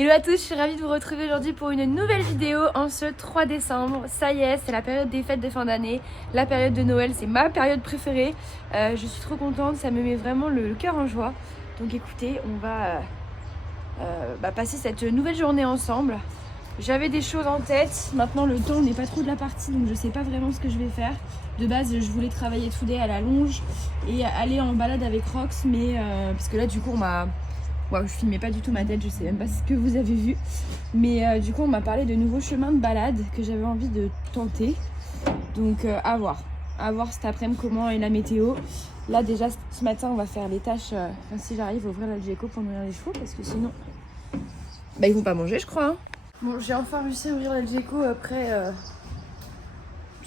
Hello à tous, je suis ravie de vous retrouver aujourd'hui pour une nouvelle vidéo en ce 3 décembre. Ça y est, c'est la période des fêtes de fin d'année, la période de Noël, c'est ma période préférée. Je suis trop contente, ça me met vraiment le cœur en joie. Donc écoutez, on va passer cette nouvelle journée ensemble. J'avais des choses en tête, maintenant le temps n'est pas trop de la partie, donc je sais pas vraiment ce que je vais faire. De base, je voulais travailler today à la longe et aller en balade avec Rox, mais parce que là du coup on m'a... Wow, je filmais pas du tout ma tête, je sais même pas ce que vous avez vu. Mais du coup on m'a parlé de nouveaux chemins de balade que j'avais envie de tenter. Donc à voir cet après-midi comment est la météo. Là déjà ce matin on va faire les tâches, si j'arrive à ouvrir l'Algeco pour nourrir les chevaux parce que sinon ils vont pas manger je crois. Bon, j'ai enfin réussi à ouvrir l'Algeco après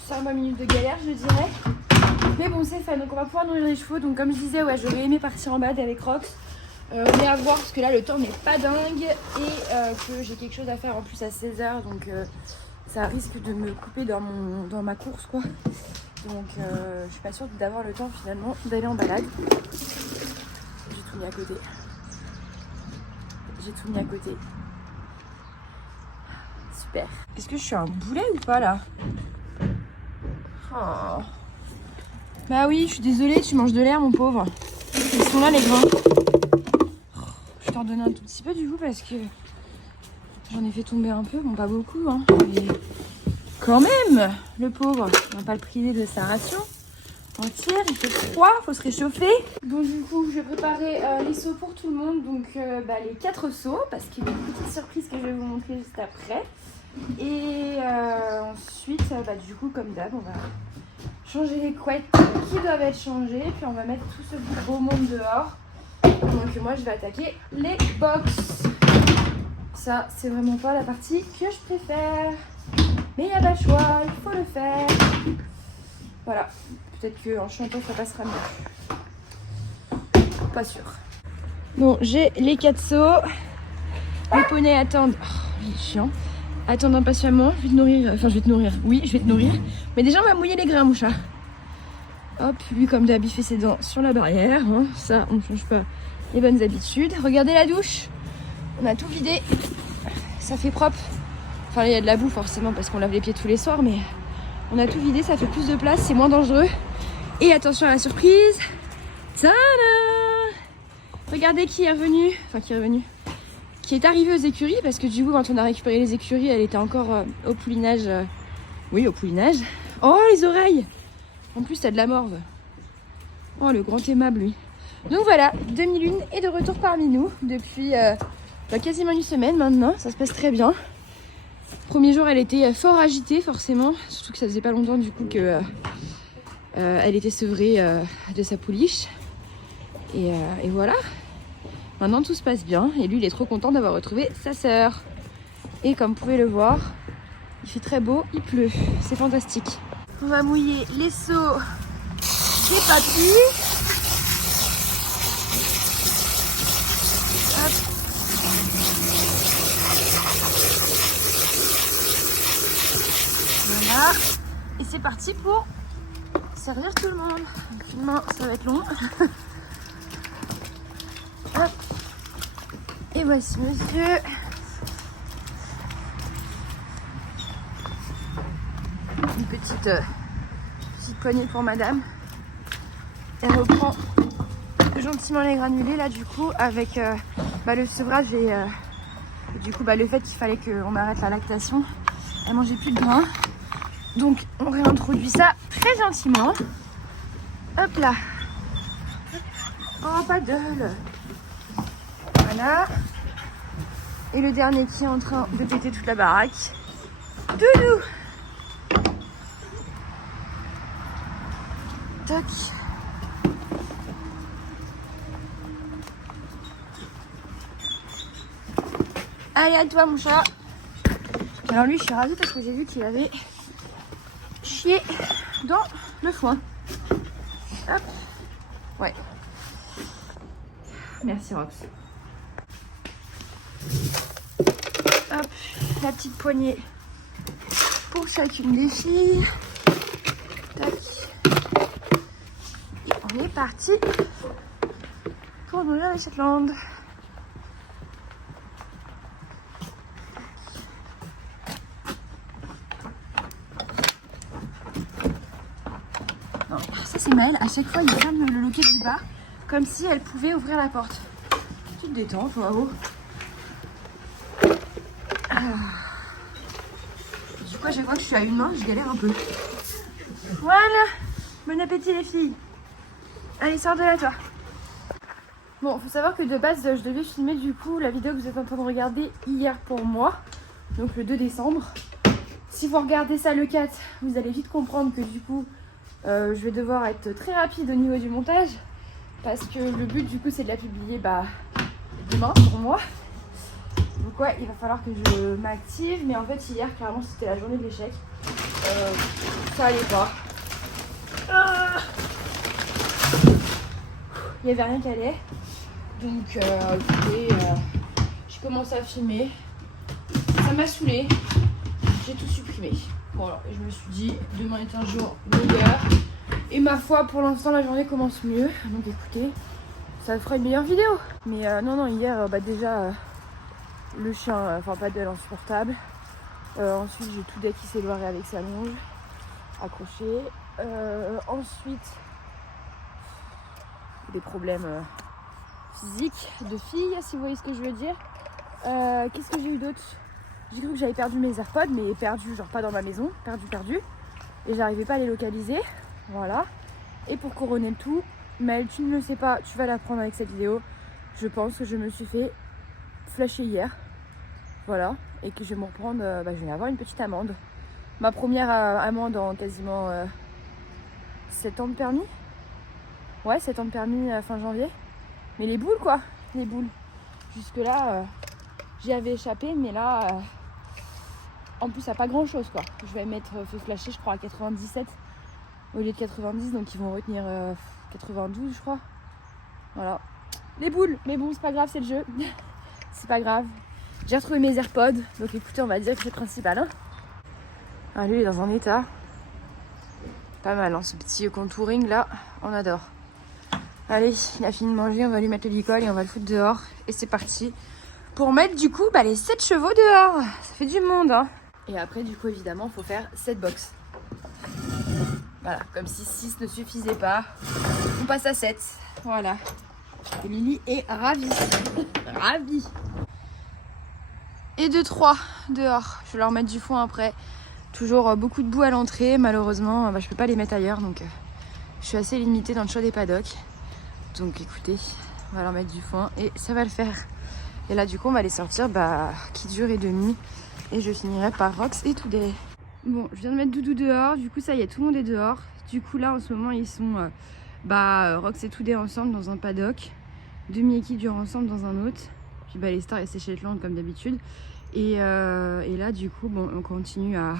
5-20 minutes de galère je dirais. Mais bon c'est fait, donc on va pouvoir nourrir les chevaux. Donc comme je disais, ouais, j'aurais aimé partir en balade avec Rox. Mais à voir parce que là le temps n'est pas dingue et que j'ai quelque chose à faire en plus à 16h, donc ça risque de me couper dans ma course quoi. Donc je suis pas sûre d'avoir le temps finalement d'aller en balade. J'ai tout mis à côté. Super. Est-ce que je suis un boulet ou pas là? Oh. Bah oui, je suis désolée, tu manges de l'air mon pauvre. Ils sont là les grains. Je t'en donne un tout petit peu du coup parce que j'en ai fait tomber un peu, bon pas beaucoup hein, mais quand même, le pauvre, on va pas le priver de sa ration entière, il fait froid, faut se réchauffer. Bon du coup je vais préparer les seaux pour tout le monde, donc les 4 seaux parce qu'il y a une petite surprise que je vais vous montrer juste après. Et ensuite du coup comme d'hab on va changer les couettes qui doivent être changées, puis on va mettre tout ce beau monde dehors. Donc moi je vais attaquer les box. Ça c'est vraiment pas la partie que je préfère. Mais il n'y a pas le choix, il faut le faire. Voilà, peut-être qu'en chantant ça passera mieux. Pas sûr. Bon, j'ai les 4 seaux. Les poneys attendent. Oh, il est chiant. Attendent impatiemment. Je vais te nourrir. Enfin, je vais te nourrir. Oui, je vais te nourrir. Mais déjà, on va mouiller les grains, mon chat. Hop, lui, comme d'hab, il fait ses dents sur la barrière. Hein. Ça, on ne change pas les bonnes habitudes. Regardez la douche. On a tout vidé. Ça fait propre. Enfin, il y a de la boue forcément parce qu'on lave les pieds tous les soirs, mais on a tout vidé, ça fait plus de place, c'est moins dangereux. Et attention à la surprise. Tada! Regardez qui est revenu. Enfin, qui est arrivé aux écuries, parce que du coup, quand on a récupéré les écuries, elle était encore au poulinage. Oui, au poulinage. Oh, les oreilles! En plus, t'as de la morve. Oh, le grand aimable, lui. Donc voilà, demi-lune est de retour parmi nous depuis quasiment une semaine maintenant. Ça se passe très bien. Premier jour, elle était fort agitée, forcément. Surtout que ça faisait pas longtemps, du coup, que elle était sevrée de sa pouliche. Et voilà. Maintenant, tout se passe bien. Et lui, il est trop content d'avoir retrouvé sa sœur. Et comme vous pouvez le voir, il fait très beau, il pleut. C'est fantastique. On va mouiller les seaux des papis. Hop. Voilà. Et c'est parti pour servir tout le monde. Donc, finalement, ça va être long. Hop. Et voici monsieur. Une petite poignée pour madame. Elle reprend gentiment les granulés là du coup avec le sevrage et du coup le fait qu'il fallait qu'on arrête la lactation. Elle mangeait plus de grains. Donc on réintroduit ça très gentiment. Hop là. Oh pas de gueule. Voilà. Et le dernier qui est en train de péter toute la baraque. Doudou. Toc. Allez à toi mon chat. Alors lui je suis ravie parce que j'ai vu qu'il avait chié dans le foin. Hop. Ouais. Merci Rox. Hop, la petite poignée pour chacune des filles. Tac. Et on est parti pour nourrir les Shetland. Maël, à chaque fois, il ferme le loquet du bas, comme si elle pouvait ouvrir la porte. Tu te détends, toi, oh. Du coup, à chaque fois que je suis à une main, je galère un peu. Voilà. Bon appétit, les filles. Allez, sors de là, toi. Bon, faut savoir que de base, je devais filmer du coup la vidéo que vous êtes en train de regarder hier pour moi, donc le 2 décembre. Si vous regardez ça le 4, vous allez vite comprendre que du coup, je vais devoir être très rapide au niveau du montage, parce que le but du coup, c'est de la publier demain pour moi. Donc ouais, il va falloir que je m'active, mais en fait hier, clairement, c'était la journée de l'échec. Ça allait pas. Il n'y avait rien qui allait. Donc, écoutez, j'ai commencé à filmer. Ça m'a saoulé. J'ai tout supprimé. Voilà, et je me suis dit, demain est un jour meilleur. Et ma foi, pour l'instant, la journée commence mieux. Donc, écoutez, ça fera une meilleure vidéo. Mais non, hier, déjà, le chien, enfin, pas d'elle insupportable. Ensuite, j'ai tout qui s'est loiré avec sa longe, accroché. Ensuite, des problèmes physiques de fille, si vous voyez ce que je veux dire. Qu'est-ce que j'ai eu d'autre? J'ai cru que j'avais perdu mes AirPods, mais perdu, genre pas dans ma maison, perdu. Et j'arrivais pas à les localiser, voilà. Et pour couronner le tout, Maël, tu ne le sais pas, tu vas l'apprendre avec cette vidéo. Je pense que je me suis fait flasher hier, voilà. Et que je vais me reprendre, je vais avoir une petite amende. Ma première amende en quasiment 7 ans de permis. Ouais, 7 ans de permis fin janvier. Mais les boules quoi, les boules. Jusque là, j'y avais échappé, mais là, en plus, à pas grand chose quoi. Je vais m'être fait flasher, je crois, à 97 au lieu de 90, donc ils vont retenir 92, je crois. Voilà. Les boules, mais bon, c'est pas grave, c'est le jeu. C'est pas grave. J'ai retrouvé mes AirPods, donc écoutez, on va dire que c'est le principal. Hein. Ah, lui, il est dans un état. Pas mal, hein, ce petit contouring là, on adore. Allez, il a fini de manger, on va lui mettre le licol et on va le foutre dehors. Et c'est parti pour mettre du coup les 7 chevaux dehors. Ça fait du monde, hein. Et après, du coup, évidemment, il faut faire 7 box. Voilà, comme si 6 ne suffisait pas. On passe à 7. Voilà. Et Lily est ravie. Ravie. Et 2-3 dehors. Je vais leur mettre du foin après. Toujours beaucoup de boue à l'entrée. Malheureusement, je peux pas les mettre ailleurs. Donc, je suis assez limitée dans le choix des paddocks. Donc, écoutez, on va leur mettre du foin et ça va le faire. Et là, du coup, on va les sortir qui dure et demi. Et je finirai par Rox et Today. Bon, je viens de mettre Doudou dehors. Du coup, ça y est, tout le monde est dehors. Du coup, là, en ce moment, ils sont Rox et Today ensemble dans un paddock. Demi-équipe dure ensemble dans un autre. Puis les stars et ses Shetland comme d'habitude. Et là, du coup, bon, on continue à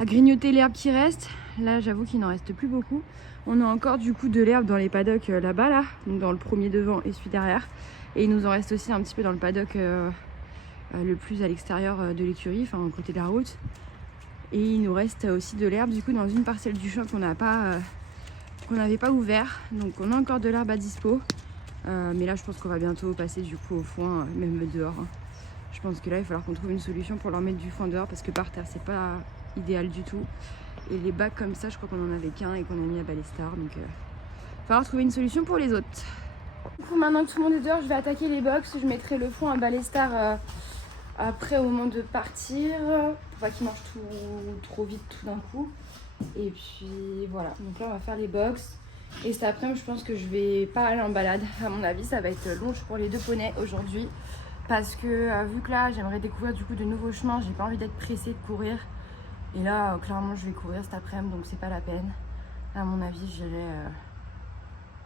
grignoter l'herbe qui reste. Là, j'avoue qu'il n'en reste plus beaucoup. On a encore du coup de l'herbe dans les paddocks là-bas, là, donc dans le premier devant et celui derrière. Et il nous en reste aussi un petit peu dans le paddock le plus à l'extérieur de l'écurie, enfin au côté de la route. Et il nous reste aussi de l'herbe du coup dans une parcelle du champ qu'on n'avait pas ouvert. Donc on a encore de l'herbe à dispo. Mais là, je pense qu'on va bientôt passer du coup au foin, même dehors. Hein. Je pense que là, il va falloir qu'on trouve une solution pour leur mettre du foin dehors parce que par terre, c'est pas idéal du tout. Et les bacs comme ça, je crois qu'on en avait qu'un et qu'on a mis à Ballestar. Donc, il va falloir trouver une solution pour les autres. Du coup, maintenant que tout le monde est dehors, je vais attaquer les box. Je mettrai le foin à Ballestar après au moment de partir. Pour pas qu'ils mangent tout trop vite tout d'un coup. Et puis voilà. Donc là, on va faire les box. Et cet après-midi, je pense que je vais pas aller en balade. À mon avis, ça va être longe pour les 2 poneys aujourd'hui. Parce que vu que là, j'aimerais découvrir du coup de nouveaux chemins. J'ai pas envie d'être pressée de courir. Et là, clairement, je vais courir cet après-midi, donc c'est pas la peine. À mon avis, j'irai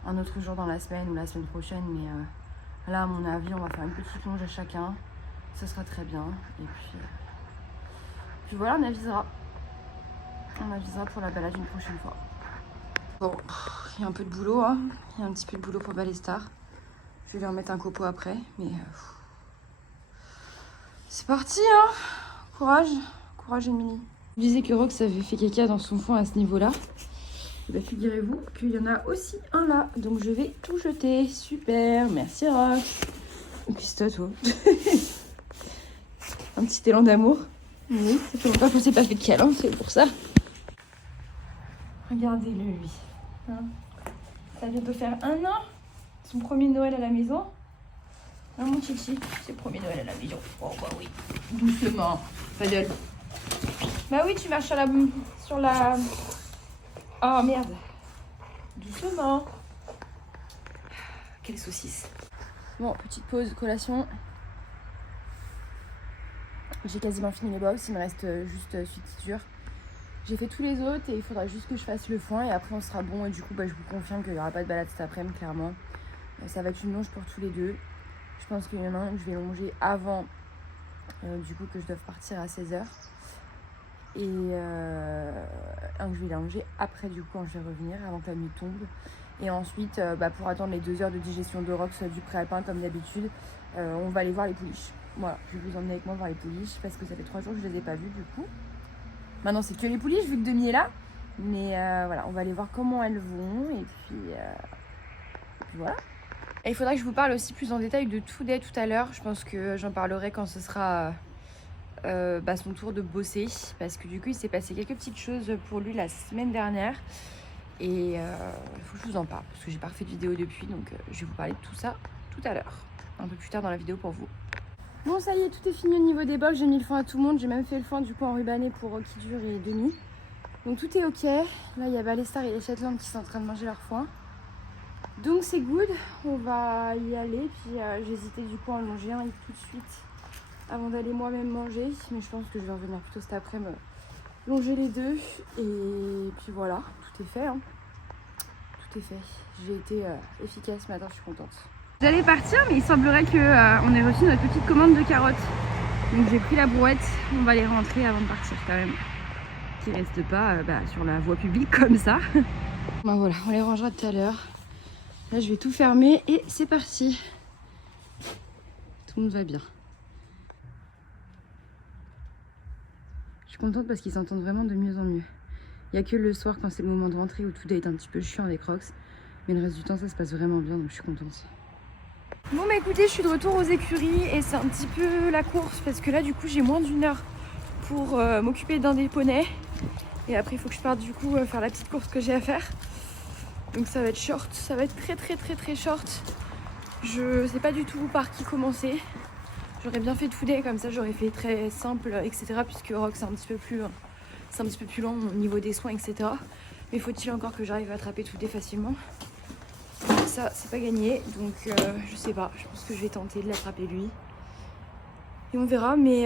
un autre jour dans la semaine ou la semaine prochaine. Mais là, à mon avis, on va faire une petite longe à chacun. Ça sera très bien. Et puis voilà, on avisera. On avisera pour la balade une prochaine fois. Bon, il y a un peu de boulot, hein. Il y a un petit peu de boulot pour Ballestar. Je vais leur mettre un copeau après, mais c'est parti, hein. Courage, courage Émilie. Je disais que Rox avait fait caca dans son fond à ce niveau-là. Et bien, figurez-vous qu'il y en a aussi un là. Donc, je vais tout jeter. Super, merci Rox. Et puis, c'est toi. Un petit élan d'amour. Oui, ça fait longtemps qu'on s'est pas fait de câlin, c'est pour ça. Regardez-le, lui. Hein. Ça vient de faire 1 an. Son premier Noël à la maison. Hein, mon chichi, c'est le premier Noël à la maison. Oh bah oui. Doucement. Paddle. Bah oui, tu marches sur la... Oh merde. Doucement. Quelle saucisse. Bon, petite pause, collation. J'ai quasiment fini les box, il me reste juste suture. J'ai fait tous les autres et il faudra juste que je fasse le foin et après on sera bon. Et du coup, je vous confirme qu'il n'y aura pas de balade cet après-midi, clairement. Ça va être une longe pour tous les deux. Je pense qu'il y en a un que je vais longer avant, du coup, que je dois partir à 16h. Et un que je vais longer après, du coup, quand je vais revenir, avant que la nuit tombe. Et ensuite, pour attendre les 2 heures de digestion de Rox du préalpin, comme d'habitude, on va aller voir les pouliches. Voilà, je vais vous emmener avec moi voir les pouliches parce que ça fait 3 jours que je les ai pas vues, du coup. Maintenant, c'est que les pouliches, vu que Demi est là. Mais voilà, on va aller voir comment elles vont. Et puis voilà. Et il faudra que je vous parle aussi plus en détail de Today tout à l'heure. Je pense que j'en parlerai quand ce sera son tour de bosser. Parce que du coup, il s'est passé quelques petites choses pour lui la semaine dernière. Et il faut que je vous en parle. Parce que j'ai pas refait de vidéo depuis. Donc je vais vous parler de tout ça tout à l'heure. Un peu plus tard dans la vidéo pour vous. Bon, ça y est, tout est fini au niveau des box. J'ai mis le foin à tout le monde. J'ai même fait le foin du coup en rubané pour Kidur et Denis. Donc tout est ok. Là, il y a Balestar et les Shetland qui sont en train de manger leur foin. Donc c'est good, on va y aller, puis j'hésitais du coup à en manger un tout de suite avant d'aller moi-même manger, mais je pense que je vais revenir plutôt cet après-midi longer les deux, et puis voilà, tout est fait, hein. Tout est fait, j'ai été efficace ce matin, je suis contente. J'allais partir, mais il semblerait qu'on ait reçu notre petite commande de carottes, donc j'ai pris la brouette, on va les rentrer avant de partir quand même, qu'ils restent pas sur la voie publique comme ça. Bon voilà, on les rangera tout à l'heure. Là, je vais tout fermer et c'est parti. Tout le monde va bien. Je suis contente parce qu'ils s'entendent vraiment de mieux en mieux. Il n'y a que le soir quand c'est le moment de rentrer où tout doit être un petit peu chiant avec Rox. Mais le reste du temps, ça se passe vraiment bien, donc je suis contente. Bon bah écoutez, je suis de retour aux écuries et c'est un petit peu la course parce que là du coup j'ai moins d'1 heure pour m'occuper d'un des poneys. Et après il faut que je parte du coup faire la petite course que j'ai à faire. Donc ça va être short, ça va être très short. Je sais pas du tout par qui commencer. J'aurais bien fait Today, comme ça j'aurais fait très simple, etc. Puisque Rox c'est un petit peu plus long au niveau des soins, etc. Mais faut-il encore que j'arrive à attraper Today facilement. Ça c'est pas gagné, donc je sais pas. Je pense que je vais tenter de l'attraper lui. Et on verra, mais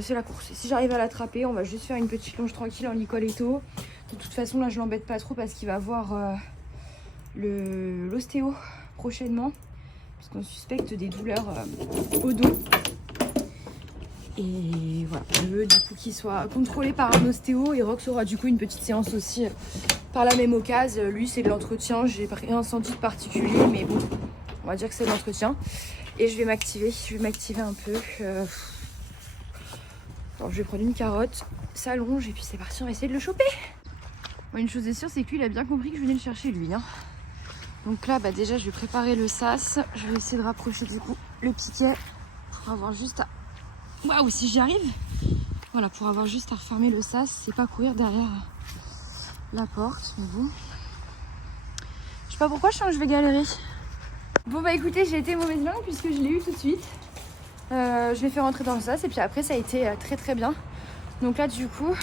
c'est la course. Et si j'arrive à l'attraper, on va juste faire une petite longe tranquille en Nicoletto. De toute façon là je l'embête pas trop parce qu'il va voir l'ostéo prochainement puisqu'on suspecte des douleurs au dos et voilà, je veux du coup qu'il soit contrôlé par un ostéo et Rox aura du coup une petite séance aussi par la même occasion. Lui c'est de l'entretien, j'ai rien senti de particulier mais bon, on va dire que c'est de l'entretien et je vais m'activer un peu. Alors, je vais prendre une carotte, ça allonge et puis c'est parti, on va essayer de le choper. Bon, une chose est sûre, c'est que lui il a bien compris que je venais le chercher lui, hein. Donc là, déjà, je vais préparer le sas. Je vais essayer de rapprocher du coup le piquet pour avoir juste à... Waouh, si j'y arrive. Voilà, pour avoir juste à refermer le sas, c'est pas courir derrière la porte, mais bon. Je sais pas pourquoi, je sens que je vais galérer. Bon bah écoutez, j'ai été mauvaise langue puisque je l'ai eu tout de suite. Je l'ai fait rentrer dans le sas et puis après ça a été très bien. Donc là du coup,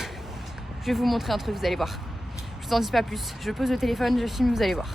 je vais vous montrer un truc, vous allez voir. Je vous en dis pas plus. Je pose le téléphone, je filme, vous allez voir.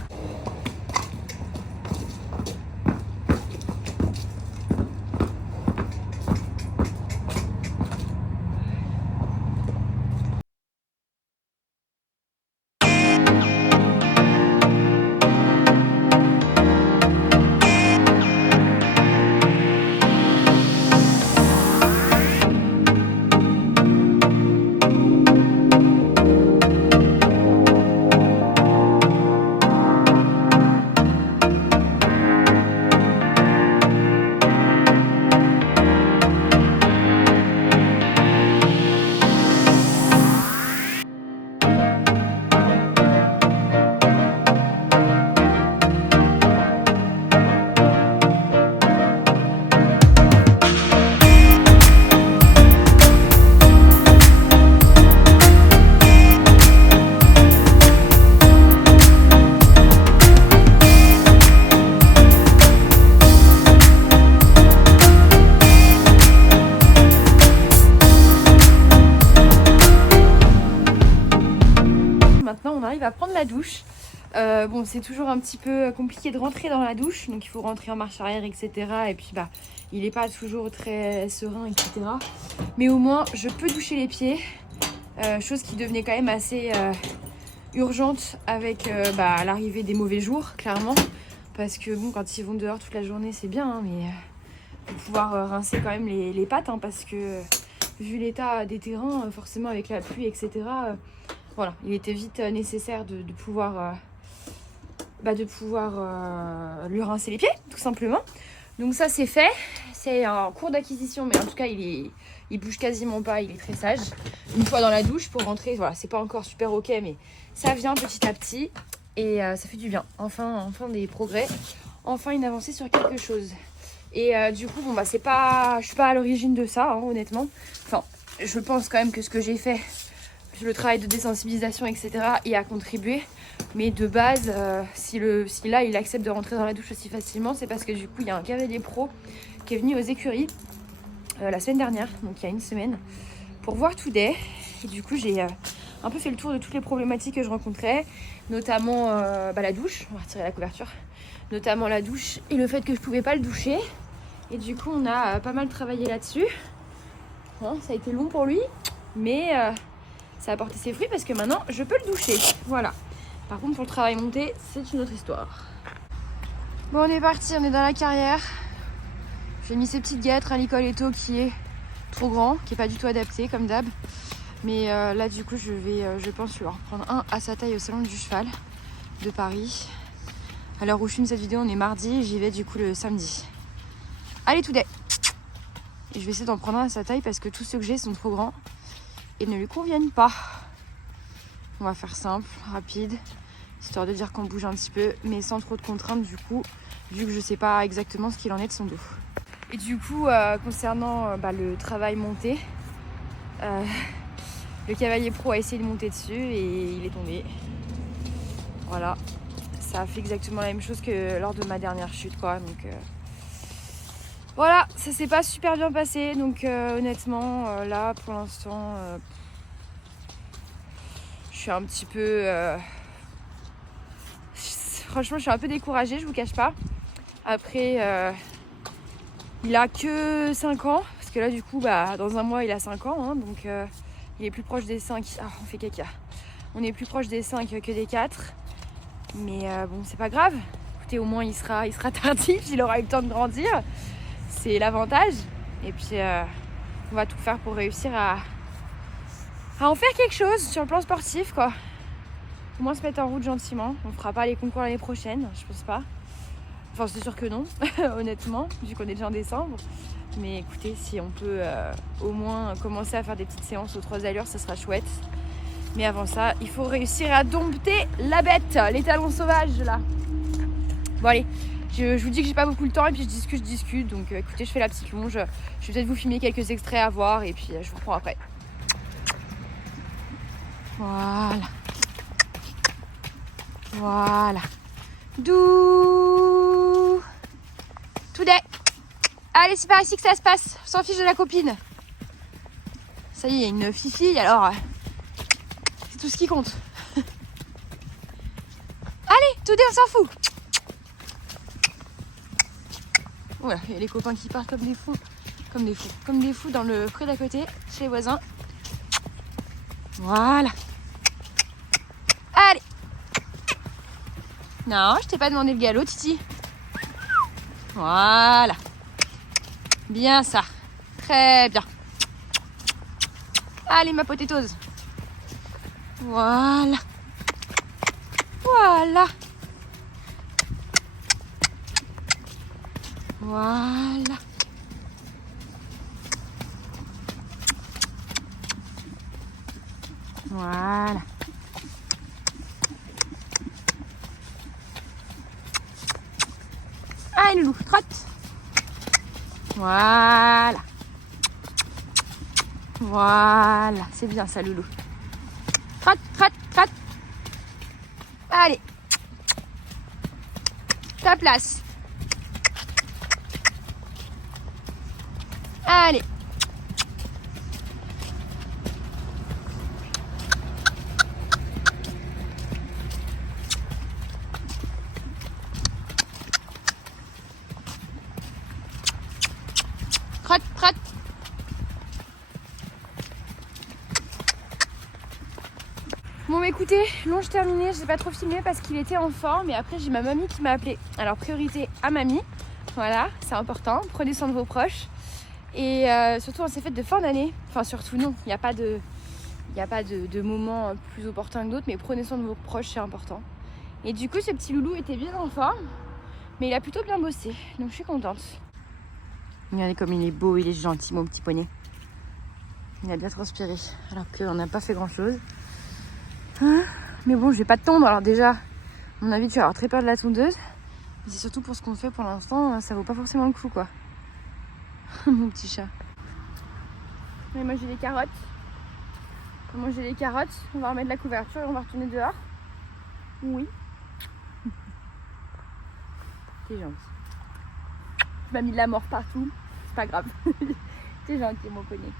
la douche. Bon, c'est toujours un petit peu compliqué de rentrer dans la douche, donc il faut rentrer en marche arrière, etc. Et puis bah, il n'est pas toujours très serein, etc. Mais au moins, je peux doucher les pieds, chose qui devenait quand même assez urgente avec l'arrivée des mauvais jours, clairement. Parce que bon, quand ils vont dehors toute la journée, c'est bien, hein, mais faut pouvoir rincer quand même les pattes, hein, parce que vu l'état des terrains, forcément avec la pluie, etc. Voilà, il était vite nécessaire de pouvoir lui rincer les pieds, tout simplement. Donc ça c'est fait, c'est en cours d'acquisition, mais en tout cas il bouge quasiment pas, il est très sage. Une fois dans la douche pour rentrer, voilà, c'est pas encore super ok, mais ça vient petit à petit et ça fait du bien. Enfin des progrès, enfin une avancée sur quelque chose. Et du coup, bon bah je suis pas à l'origine de ça, hein, honnêtement. Enfin, je pense quand même que ce que j'ai fait, le travail de désensibilisation, etc., y a contribué. Mais de base, si là il accepte de rentrer dans la douche aussi facilement, c'est parce que du coup il y a un cavalier pro qui est venu aux écuries la semaine dernière, donc il y a une semaine, pour voir Today. Et du coup j'ai un peu fait le tour de toutes les problématiques que je rencontrais, notamment la douche, on va retirer la couverture, notamment la douche et le fait que je pouvais pas le doucher. Et du coup on a pas mal travaillé là-dessus. Hein, ça a été long pour lui, mais ça a porté ses fruits parce que maintenant je peux le doucher. Voilà. Par contre, pour le travail monté, c'est une autre histoire. Bon, on est parti, on est dans la carrière. J'ai mis ces petites guêtres, un Licoletto qui est trop grand, qui est pas du tout adapté comme d'hab. Mais là, du coup, je pense lui en reprendre un à sa taille au salon du cheval de Paris. À l'heure où je filme cette vidéo, on est mardi, j'y vais du coup le samedi. Allez, Today! Et je vais essayer d'en prendre un à sa taille parce que tous ceux que j'ai sont trop grands et ne lui conviennent pas. On va faire simple, rapide, histoire de dire qu'on bouge un petit peu, mais sans trop de contraintes du coup, vu que je sais pas exactement ce qu'il en est de son dos. Et du coup, concernant le travail monté, le cavalier pro a essayé de monter dessus et il est tombé. Voilà, ça a fait exactement la même chose que lors de ma dernière chute, quoi. Donc voilà, ça s'est pas super bien passé, donc honnêtement, là pour l'instant... je suis un petit peu... franchement, je suis un peu découragée, je vous cache pas. Après, il a que 5 ans. Parce que là, du coup, dans un mois, il a 5 ans. Hein, donc, il est plus proche des 5. Ah, on fait caca. On est plus proche des 5 que des 4. Mais bon, c'est pas grave. Écoutez, au moins, il sera tardif. Il aura eu le temps de grandir. C'est l'avantage. Et puis, on va tout faire pour réussir à en faire quelque chose sur le plan sportif, quoi. Au moins se mettre en route gentiment. On fera pas les concours l'année prochaine, je pense pas. Enfin, c'est sûr que non, honnêtement, vu qu'on est déjà en décembre. Mais écoutez, si on peut au moins commencer à faire des petites séances aux 3 allures, ça sera chouette. Mais avant ça, il faut réussir à dompter la bête, les talons sauvages, là. Bon, allez, je vous dis que j'ai pas beaucoup le temps et puis je discute. Donc écoutez, je fais la petite longe. Je vais peut-être vous filmer quelques extraits à voir et puis je vous reprends après. Voilà. Doux. Today. Allez, c'est par ici que ça se passe. On s'en fiche de la copine. Ça y est, il y a une fifi, alors c'est tout ce qui compte. Allez, Today, on s'en fout. Voilà, il y a les copains qui partent comme des fous. Comme des fous dans le pré d'à côté, chez les voisins. Voilà. Allez. Non, je t'ai pas demandé le galop, Titi. Voilà. Bien ça. Très bien. Allez, ma potétose. Voilà. Voilà. Voilà. Voilà. Allez, loulou, trotte. Voilà. Voilà, c'est bien ça, loulou. Trotte, trotte, trotte. Allez. Ta place. Allez. Trotte, trotte. Bon écoutez, longe terminée, j'ai pas trop filmé parce qu'il était en forme et après j'ai ma mamie qui m'a appelé. Alors priorité à mamie, voilà, c'est important, prenez soin de vos proches. Et surtout on s'est fait de fin d'année, enfin surtout non, il n'y a pas de moment plus opportun que d'autres, mais prenez soin de vos proches, c'est important. Et du coup ce petit loulou était bien en forme, mais il a plutôt bien bossé, donc je suis contente. Regardez comme il est beau, il est gentil mon petit poney. Il a bien transpiré, alors qu'on n'a pas fait grand chose. Hein, mais bon, je vais pas te tondre. Alors déjà, à mon avis, tu vas avoir très peur de la tondeuse. Mais c'est surtout pour ce qu'on fait pour l'instant, ça vaut pas forcément le coup, quoi. Mon petit chat. On va manger des carottes. On va manger des carottes. On va remettre la couverture et on va retourner dehors. Oui. T'es gentil. Tu m'as mis de la mort partout. C'est pas grave. T'es gentil, mon poney.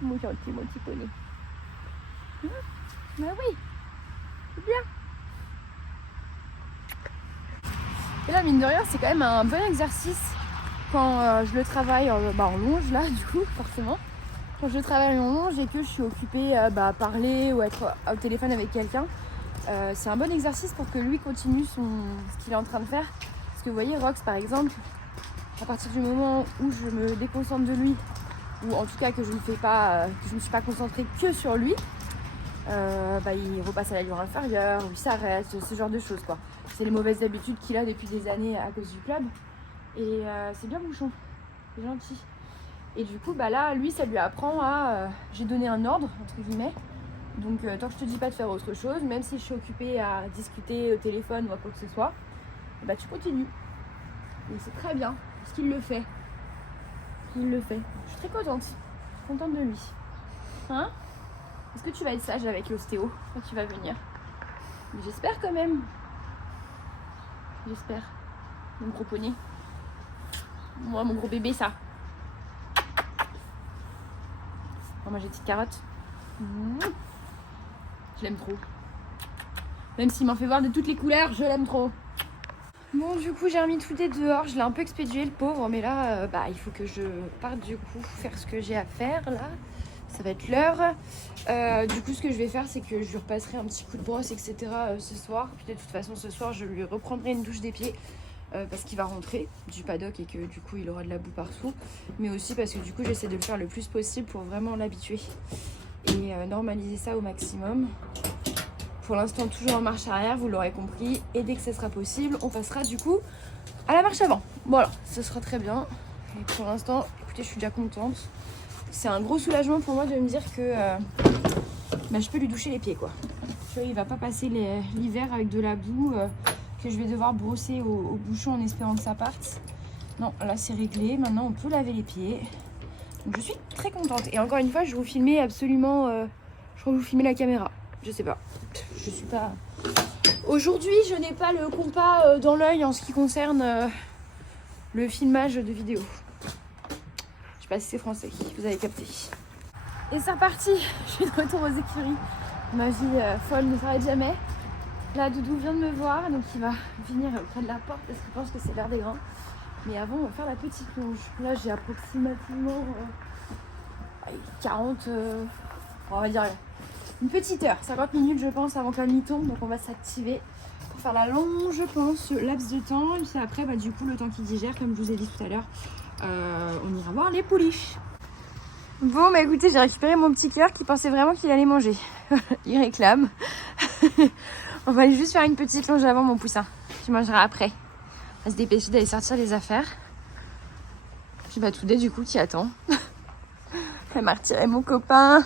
Mon gentil, mon petit poney. Bah oui. C'est bien. Et là, mine de rien, c'est quand même un bon exercice quand je le travaille en longe, là, du coup, forcément. Quand je travaille en longe et que je suis occupée à parler ou être au téléphone avec quelqu'un, c'est un bon exercice pour que lui continue ce qu'il est en train de faire. Parce que vous voyez, Rox, par exemple, à partir du moment où je me déconcentre de lui, ou en tout cas que je ne me suis pas concentrée que sur lui, il repasse à l'allure inférieure, ou il s'arrête, ce genre de choses quoi. C'est les mauvaises habitudes qu'il a depuis des années à cause du club. Et c'est bien bouchon, c'est gentil. Et du coup là, lui ça lui apprend à... j'ai donné un ordre, entre guillemets. Donc tant que je te dis pas de faire autre chose, même si je suis occupée à discuter au téléphone ou à quoi que ce soit, tu continues. Et c'est très bien, parce qu'il le fait. Il le fait. Je suis très contente. Je suis contente de lui. Hein? Est-ce que tu vas être sage avec l'ostéo quand tu vas venir? J'espère quand même. J'espère. Mon gros poney. Moi, mon gros bébé, ça. On va manger des petites carottes. Je l'aime trop. Même s'il m'en fait voir de toutes les couleurs, je l'aime trop. Bon, du coup, j'ai remis tout des dehors. Je l'ai un peu expédié, le pauvre. Mais là, il faut que je parte, du coup, faire ce que j'ai à faire, là. Ça va être l'heure. Du coup, ce que je vais faire, c'est que je lui repasserai un petit coup de brosse, etc. Ce soir. Puis de toute façon, ce soir, je lui reprendrai une douche des pieds. Parce qu'il va rentrer du paddock et que du coup, il aura de la boue partout. Mais aussi parce que du coup, j'essaie de le faire le plus possible pour vraiment l'habituer. Et normaliser ça au maximum. Pour l'instant, toujours en marche arrière, vous l'aurez compris. Et dès que ça sera possible, on passera du coup à la marche avant. Voilà, ce sera très bien. Et pour l'instant, écoutez, je suis déjà contente. C'est un gros soulagement pour moi de me dire que je peux lui doucher les pieds, quoi. Tu vois, il va pas passer l'hiver avec de la boue que je vais devoir brosser au bouchon en espérant que ça parte. Non, là c'est réglé. Maintenant, on peut laver les pieds. Donc, je suis très contente. Et encore une fois, je vais vous filmer absolument... je vais vous filmer la caméra. Je sais pas. Je suis pas... Aujourd'hui, je n'ai pas le compas dans l'œil en ce qui concerne le filmage de vidéos. Je sais pas si c'est français, vous avez capté. Et c'est reparti, je suis de retour aux écuries. Ma vie folle ne s'arrête jamais. Là, Doudou vient de me voir, donc il va venir près de la porte parce qu'il pense que c'est l'heure des grands. Mais avant, on va faire la petite longe. Là, j'ai approximativement 40, on va dire une petite heure, 50 minutes je pense avant que la nuit tombe. Donc on va s'activer pour faire la longe, je pense, ce laps de temps. Et puis après, du coup, le temps qu'il digère, comme je vous ai dit tout à l'heure, on ira voir les pouliches. Bon, écoutez, j'ai récupéré mon petit cœur qui pensait vraiment qu'il allait manger. Il réclame. On va aller juste faire une petite longe avant, mon poussin. Tu mangeras après. On va se dépêcher d'aller sortir les affaires. Puis Toudé, du coup, qui attend. Elle m'a retiré mon copain.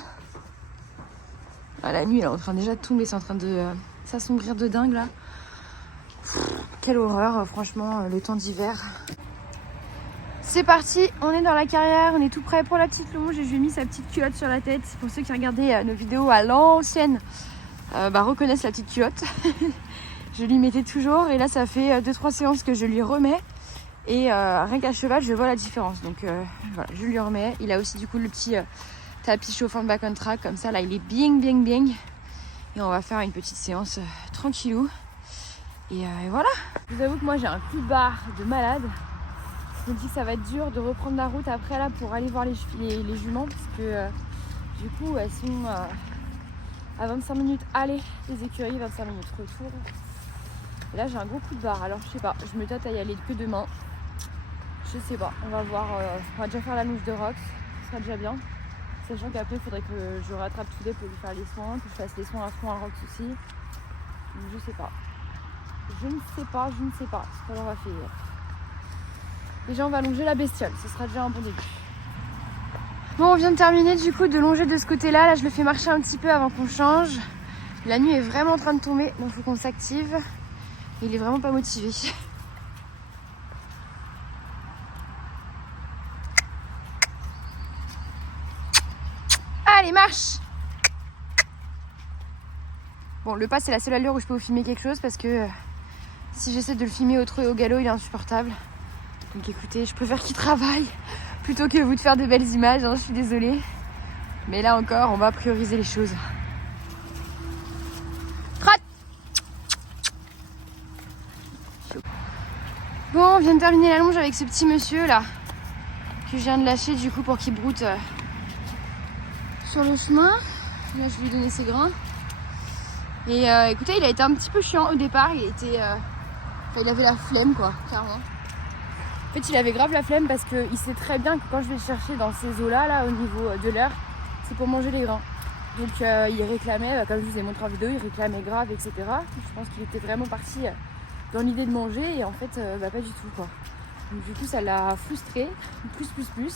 La nuit, elle est en train déjà de tomber. C'est en train de s'assombrir de dingue, là. Quelle horreur, franchement, le temps d'hiver. C'est parti, on est dans la carrière, on est tout prêt pour la petite longe et je lui ai mis sa petite culotte sur la tête. Pour ceux qui regardaient nos vidéos à l'ancienne, reconnaissent la petite culotte. Je lui mettais toujours et là ça fait 2-3 séances que je lui remets. Et rien qu'à cheval, je vois la différence. Donc voilà, je lui remets. Il a aussi du coup le petit tapis chauffant de back on track. Comme ça, là il est bing bing bing. Et on va faire une petite séance tranquillou. Et voilà. Je vous avoue que moi j'ai un cul de barre de malade. Je me dis que ça va être dur de reprendre la route après là pour aller voir les juments parce que du coup elles sont à 25 minutes aller des écuries, 25 minutes retour. Et là j'ai un gros coup de barre, alors je sais pas, je me tâte à y aller que demain. Je sais pas, on va voir, on va déjà faire la louche de Rox, ce sera déjà bien. Sachant qu'après il faudrait que je rattrape tout pour lui faire les soins, que je fasse les soins à fond à Rox aussi. Donc je sais pas. Je ne sais pas ce qu'on va faire. Déjà on va longer la bestiole, ce sera déjà un bon début. Bon, on vient de terminer du coup de longer de ce côté-là. Là je le fais marcher un petit peu avant qu'on change. La nuit est vraiment en train de tomber, donc il faut qu'on s'active. Il est vraiment pas motivé. Allez, marche! Bon, le pas c'est la seule allure où je peux vous filmer quelque chose parce que si j'essaie de le filmer au trot et au galop, il est insupportable. Donc écoutez, je préfère qu'il travaille plutôt que vous de faire de belles images, hein, je suis désolée. Mais là encore, on va prioriser les choses. Trotte! Bon, on vient de terminer la longe avec ce petit monsieur là, que je viens de lâcher du coup pour qu'il broute sur le chemin. Là, je vais lui donner ses grains. Et écoutez, il a été un petit peu chiant au départ, il avait la flemme quoi, clairement. En fait, il avait grave la flemme parce qu'il sait très bien que quand je vais le chercher dans ces eaux-là, là, au niveau de l'heure, c'est pour manger les grains. Donc il réclamait, comme je vous ai montré en vidéo, il réclamait grave, etc. Je pense qu'il était vraiment parti dans l'idée de manger et en fait, pas du tout quoi. Donc du coup, ça l'a frustré, plus.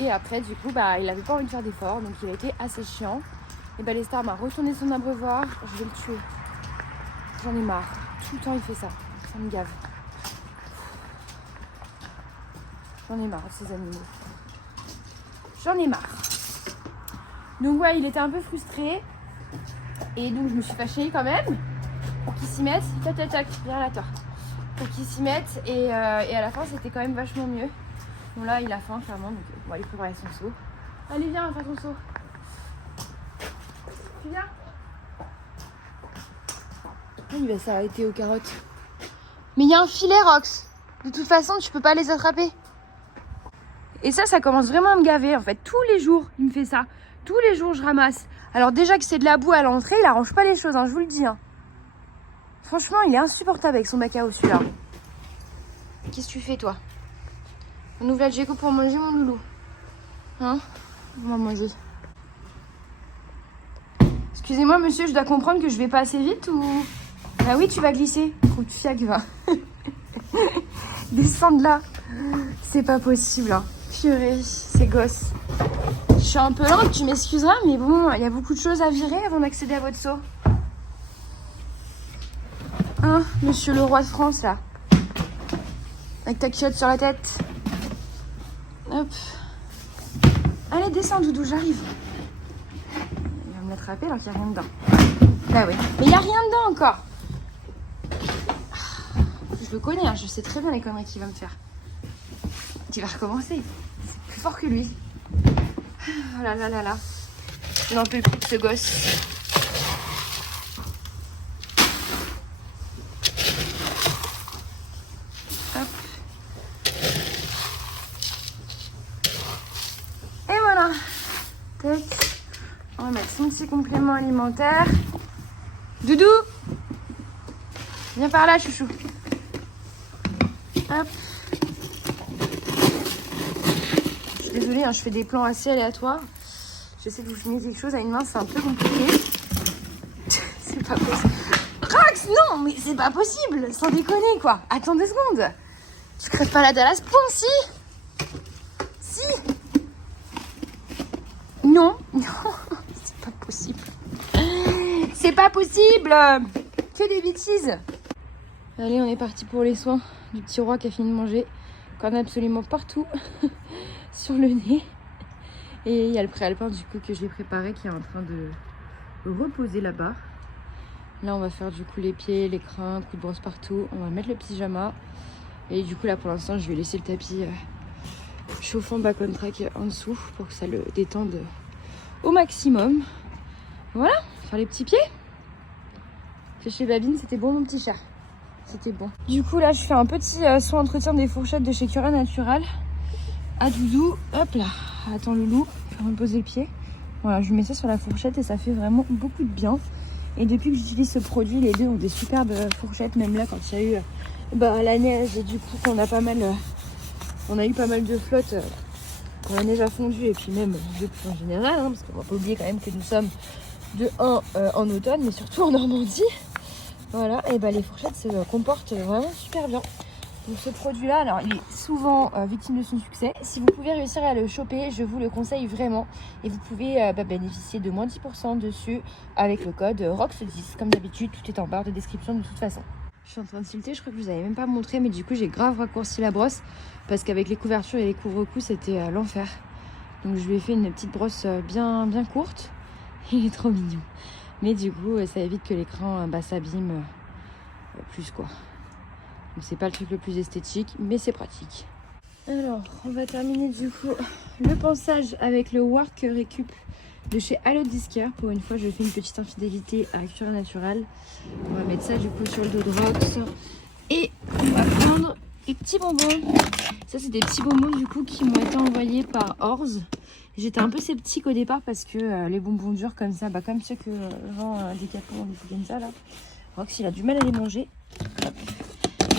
Et après, du coup, il avait pas envie de faire d'efforts, donc il a été assez chiant. Et Lester m'a retourné son abreuvoir, je vais le tuer. J'en ai marre. Tout le temps, il fait ça. Ça me gave. J'en ai marre de ces animaux. J'en ai marre. Donc ouais, il était un peu frustré. Et donc je me suis fâchée quand même. Pour qu'il s'y mette. Tac, viens là toi. Pour qu'il s'y mette. Et à la fin, c'était quand même vachement mieux. Bon là, il a faim clairement. Donc on va aller préparer son seau. Allez, viens, on va faire ton seau. Tu viens? Il va s'arrêter aux carottes. Mais il y a un filet, Rox. De toute façon, tu peux pas les attraper. Et ça commence vraiment à me gaver en fait. Tous les jours, il me fait ça. Tous les jours, je ramasse. Alors déjà que c'est de la boue à l'entrée, il arrange pas les choses, hein, je vous le dis. Hein. Franchement, il est insupportable avec son macao celui-là. Qu'est-ce que tu fais toi? On ouvre la Djeco pour manger mon loulou. Hein? On va manger. Excusez-moi monsieur, je dois comprendre que je vais pas assez vite ou... Ah oui, tu vas glisser. Trou de fiac, va. Descends de là. C'est pas possible. Hein. Purée, c'est gosse. Je suis un peu lente, tu m'excuseras, mais bon, il y a beaucoup de choses à virer avant d'accéder à votre seau. Hein, monsieur le roi de France, là. Avec ta culotte sur la tête. Hop. Allez, descends, Doudou, j'arrive. Il va me l'attraper alors qu'il n'y a rien dedans. Bah oui, mais il n'y a rien dedans encore. Je le connais, hein, je sais très bien les conneries qu'il va me faire. Il va recommencer. C'est plus fort que lui. Oh là là là là. Je n'en peux plus de ce gosse. Hop. Et voilà. Tac. On va mettre son petit complément alimentaire. Doudou, viens par là, chouchou. Hop. Je suis désolée, hein, je fais des plans assez aléatoires. J'essaie de vous filmer quelque chose à une main, c'est un peu compliqué. C'est pas possible. Rox, non, mais c'est pas possible, sans déconner quoi. Attends 2 secondes. Tu crèves pas la dalle à ce point, si? Si? Non, non, c'est pas possible. C'est pas possible. Que des bêtises. Allez, on est parti pour les soins du petit roi qui a fini de manger. Qu'on a absolument partout sur le nez. Et il y a le préalpin du coup que j'ai préparé qui est en train de reposer là-bas. Là, on va faire du coup les pieds, les crins, coup de brosse partout. On va mettre le pyjama. Et du coup, là, pour l'instant, je vais laisser le tapis chauffant back on track en dessous pour que ça le détende au maximum. Voilà, faire les petits pieds. Chez Babine, c'était bon, mon petit chat. C'était bon. Du coup, là, je fais un petit soin entretien des fourchettes de chez Cura Natural. À Doudou, hop là. Attends, Loulou, je vais me poser le pied. Voilà, je mets ça sur la fourchette et ça fait vraiment beaucoup de bien. Et depuis que j'utilise ce produit, les deux ont des superbes fourchettes. Même là, quand il y a eu la neige, et du coup, on a eu pas mal de flotte quand la neige a fondu. Et puis même depuis en général, hein, parce qu'on va pas oublier quand même que nous sommes en automne, mais surtout en Normandie. Voilà, et les fourchettes se comportent vraiment super bien. Donc ce produit-là, alors il est souvent victime de son succès. Si vous pouvez réussir à le choper, je vous le conseille vraiment. Et vous pouvez bénéficier de moins 10% dessus avec le code ROX10. Comme d'habitude, tout est en barre de description de toute façon. Je suis en train de tilter, je crois que je vous avais même pas montré, mais du coup j'ai grave raccourci la brosse parce qu'avec les couvertures et les couvre-coups, c'était l'enfer. Donc je lui ai fait une petite brosse bien courte. Il est trop mignon. Mais du coup, ça évite que l'écran s'abîme plus quoi. Donc c'est pas le truc le plus esthétique, mais c'est pratique. Alors, on va terminer du coup le ponçage avec le Work Récup de chez Allo Discare. Pour une fois, je fais une petite infidélité à Cura Natural. On va mettre ça du coup sur le dos de Rox. Et on va prendre les petits bonbons. Ça, c'est des petits bonbons du coup qui m'ont été envoyés par Orz. J'étais un peu sceptique au départ parce que les bonbons durs comme ça, comme ceux que vend Decathlon, des trucs comme ça là, Rox il a du mal à les manger.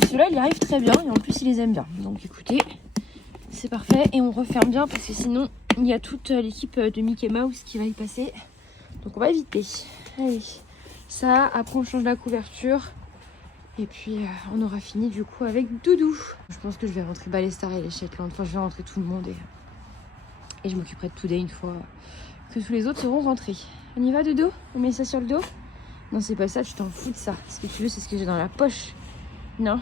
Et ceux-là, il y arrive très bien et en plus, il les aime bien. Donc écoutez, c'est parfait. Et on referme bien parce que sinon, il y a toute l'équipe de Mickey Mouse qui va y passer. Donc on va éviter. Allez, ça, après on change la couverture. Et puis on aura fini du coup avec Doudou. Je pense que je vais rentrer Ballestar et les Shetland. Enfin, je vais rentrer tout le monde et je m'occuperai de Today une fois que tous les autres seront rentrés. On y va, Doudou? On met ça sur le dos? Non, c'est pas ça, tu t'en fous de ça. Ce que tu veux, c'est ce que j'ai dans la poche. Non.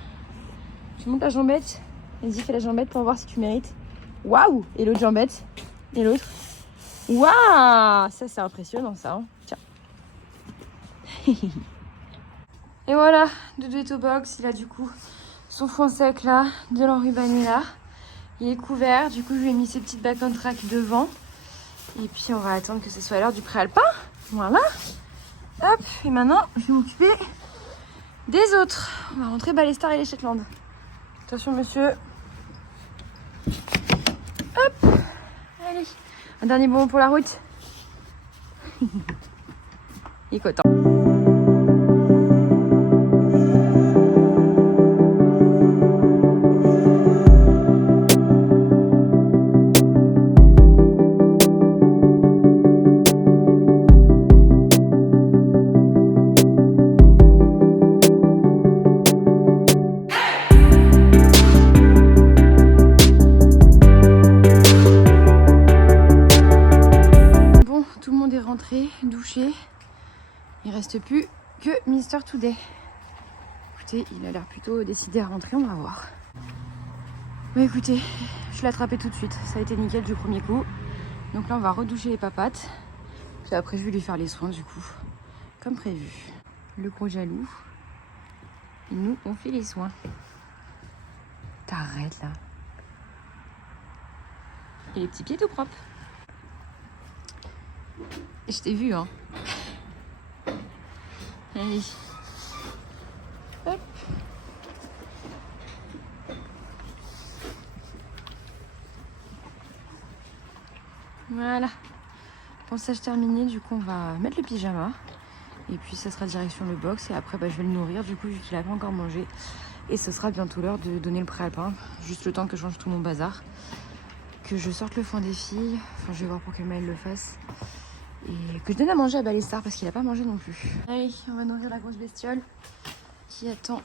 Tu montes la jambette. Vas-y, fais la jambette pour voir si tu mérites. Waouh! Et l'autre jambette. Et l'autre. Waouh! Ça, c'est impressionnant, ça. Hein. Tiens. Et voilà, Doudou est au box. Il a du coup son fond sec là, de l'enrubanné là. Il est couvert. Du coup, je lui ai mis ses petites back on track devant. Et puis, on va attendre que ce soit l'heure du préalpin. Voilà. Hop. Et maintenant, je vais m'occuper des autres. On va rentrer Ballestar et les Shetland. Attention, monsieur. Hop. Allez. Un dernier bonbon pour la route. Il est content. Douché, il reste plus que Mister Today. Écoutez, il a l'air plutôt décidé à rentrer, on va voir. Mais écoutez, je l'ai attrapé tout de suite, ça a été nickel du premier coup. Donc là on va redoucher les papates. Puis après je vais lui faire les soins du coup, comme prévu. Le gros jaloux. Et nous on fait les soins. T'arrêtes là. Et les petits pieds tout propres. Je t'ai vu, hein. Allez. Hop. Voilà. Ponçage terminé, du coup on va mettre le pyjama. Et puis ça sera direction le box. Et après je vais le nourrir du coup vu qu'il n'a pas encore mangé. Et ce sera bientôt l'heure de donner le préalpin. Juste le temps que je change tout mon bazar. Que je sorte le foin des filles. Enfin je vais voir pour que Maëlle le fasse. Et que je donne à manger à Ballestar parce qu'il n'a pas mangé non plus. Allez, on va nourrir la grosse bestiole qui attend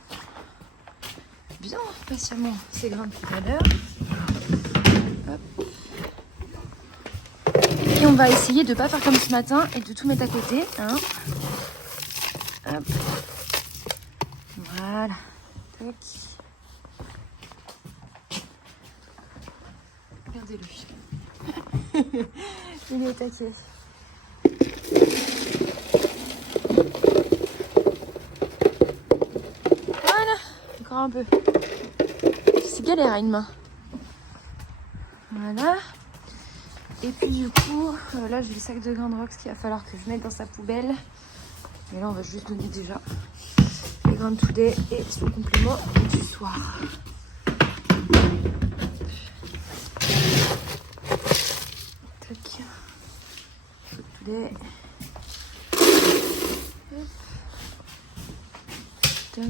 bien patiemment ses grains depuis tout à l'heure. Et on va essayer de ne pas faire comme ce matin et de tout mettre à côté. Hein. Hop. Voilà. Tac. Regardez-le. Il est au taquet. Voilà, encore un peu. C'est galère à une main. Voilà. Et puis du coup, là j'ai le sac de grains de Rox qu'il va falloir que je mette dans sa poubelle. Mais là on va juste donner déjà les grains grain de Today et son complément du soir. Tac. Today. Hop. Tac.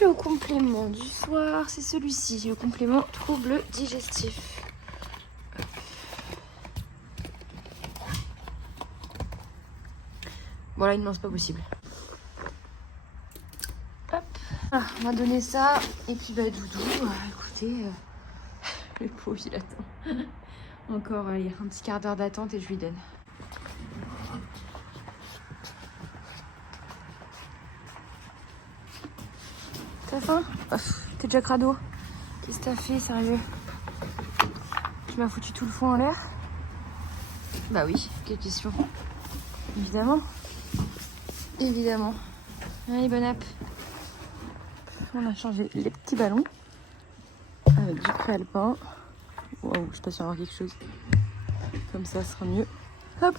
Le complément du soir, c'est celui-ci, le complément trouble digestif. Voilà, une mince pas possible. Hop. Ah, on va donner ça. Et puis bah Doudou, écoutez, le pauvre il attend. Encore allez, un petit quart d'heure d'attente et je lui donne. T'as faim? T'es déjà crado? Qu'est-ce que t'as fait, sérieux? Tu m'as foutu tout le fond en l'air? Bah oui, quelle question. Évidemment. Évidemment. Allez, bon app. On a changé les petits ballons avec du préalpin. Waouh, je sais pas si on va avoir quelque chose. Comme ça, ce sera mieux. Hop.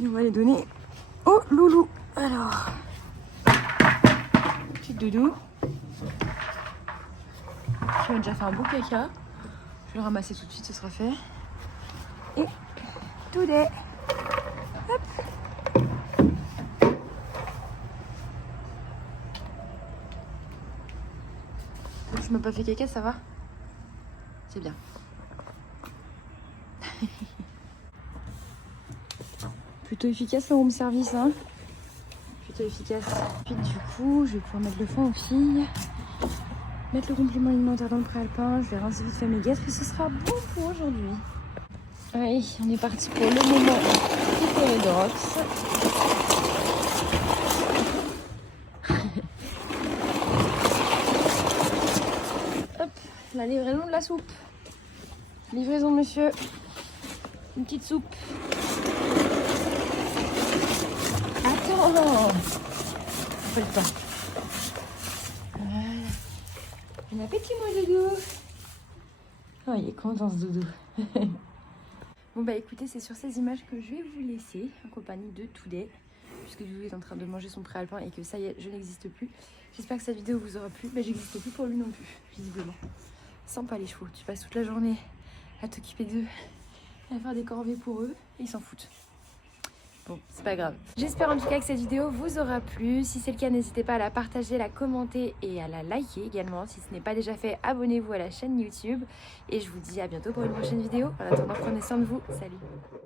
Et on va les donner au loulou. Alors, petit doudou. Tu as déjà fait un beau caca. Je vais le ramasser tout de suite, ce sera fait. Et Today. Hop. Je m'as pas fait caca, ça va? C'est bien. Plutôt efficace le room service, hein? Plutôt efficace. Puis du coup, je vais pouvoir mettre le fond aux filles. Mettre le complément alimentaire dans le préalpin. Je vais rincer vite fait mes gaz, puis ce sera bon pour aujourd'hui. Allez, on est parti pour le moment préféré de Rox. Hop, la livraison de la soupe. Livraison, monsieur. Une petite soupe. Attends. Pas le temps. Voilà. Bon appétit, mon doudou. Oh, il est content, ce doudou. Bon, bah écoutez, c'est sur ces images que je vais vous laisser en compagnie de Today, puisque Doudou est en train de manger son préalpin et que ça y est, je n'existe plus. J'espère que cette vidéo vous aura plu. Bah, j'existe plus pour lui non plus, visiblement. Sans pas les chevaux. Tu passes toute la journée à t'occuper d'eux, à faire des corvées pour eux, et ils s'en foutent. Bon, c'est pas grave. J'espère en tout cas que cette vidéo vous aura plu. Si c'est le cas, n'hésitez pas à la partager, la commenter et à la liker également. Si ce n'est pas déjà fait, abonnez-vous à la chaîne YouTube. Et je vous dis à bientôt pour une prochaine vidéo. En attendant, prenez soin de vous. Salut!